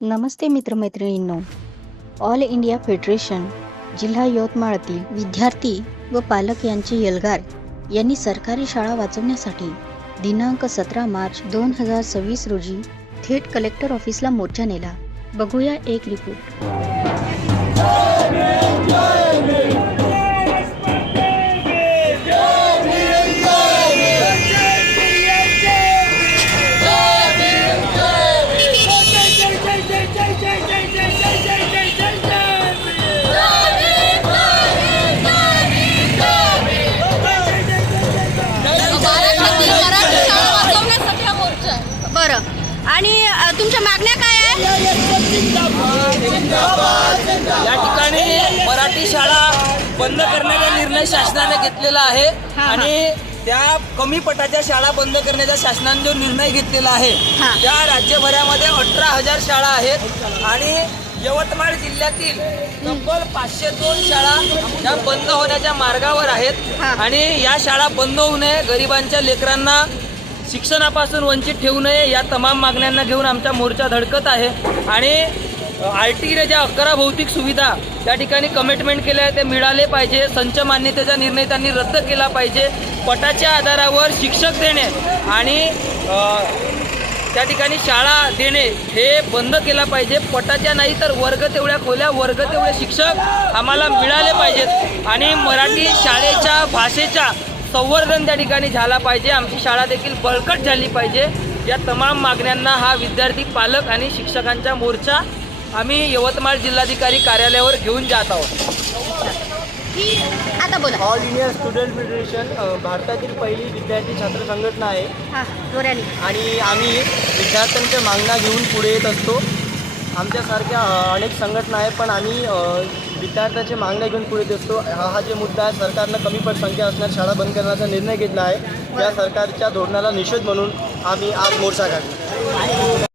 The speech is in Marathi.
नमस्ते मित्रमैत्रिणींनो. ऑल इंडिया फेडरेशन जिल्हा यवतमाळातील विद्यार्थी व पालक यांचे एल्गार यांनी सरकारी शाळा वाचवण्यासाठी दिनांक 17 मार्च 2026 रोजी थेट कलेक्टर ऑफिसला मोर्चा नेला. बघूया एक रिपोर्ट. बरं, आणि तुमच्या मागण्या काय आहे? या ठिकाणी मराठी शाळा बंद करण्याचा निर्णय शासनाने घेतलेला आहे आणि त्या कमी पटाच्या शाळा बंद करण्याचा शासनाने जो निर्णय घेतलेला आहे त्या राज्यभरामध्ये 18,000 शाळा आहेत आणि यवतमाळ जिल्ह्यातील तब्बल 502 शाळा या बंद होण्याच्या मार्गावर आहेत आणि या शाळा बंद होऊ नये, गरिबांच्या लेकरांना शिक्षणापासून वंचित ठेवू नये या तमाम मागण्यांना घेऊन आमचा मोर्चा धडकत आहे. आणि RTने ज्या 11 भौतिक सुविधा त्या ठिकाणी कमिटमेंट केल्या आहे ते मिळाले पाहिजे. संच मान्यतेचा निर्णय त्यांनी रद्द केला पाहिजे. पटाच्या आधारावर शिक्षक देणे आणि त्या ठिकाणी शाळा देणे हे बंद केला पाहिजे. पटाच्या नाही तर वर्ग तेवढ्या खोल्या, वर्ग तेवढे शिक्षक आम्हाला मिळाले पाहिजेत आणि मराठी शाळेच्या भाषेच्या संवर्धन त्या ठिकाणी झाला पाहिजे. आमची शाळा देखील बळकट झाली पाहिजे. या तमाम मागण्यांना हा विद्यार्थी, पालक आणि शिक्षकांचा मोर्चा आम्ही यवतमाळ जिल्हाधिकारी कार्यालयावर घेऊन जात आहोत. आता बोला. ऑल इंडिया स्टुडंट फेडरेशन भारतातील पहिली विद्यार्थी छात्र संघटना आहे जोराने. आणि आम्ही विद्यार्थ्यांच्या मागण्या घेऊन पुढे येत असतो. आमच्यासारख्या अनेक संघटना आहेत पण आम्ही विद्यार्थ्यांच्या मागण्या घेऊन पुढे येत असतो. हा जे मुद्दा आहे, सरकारनं कमी पटसंख्या असणाऱ्या शाळा बंद करण्याचा निर्णय घेतला आहे. या सरकारच्या धोरणाला निषेध म्हणून आम्ही आज मोर्चा काढला.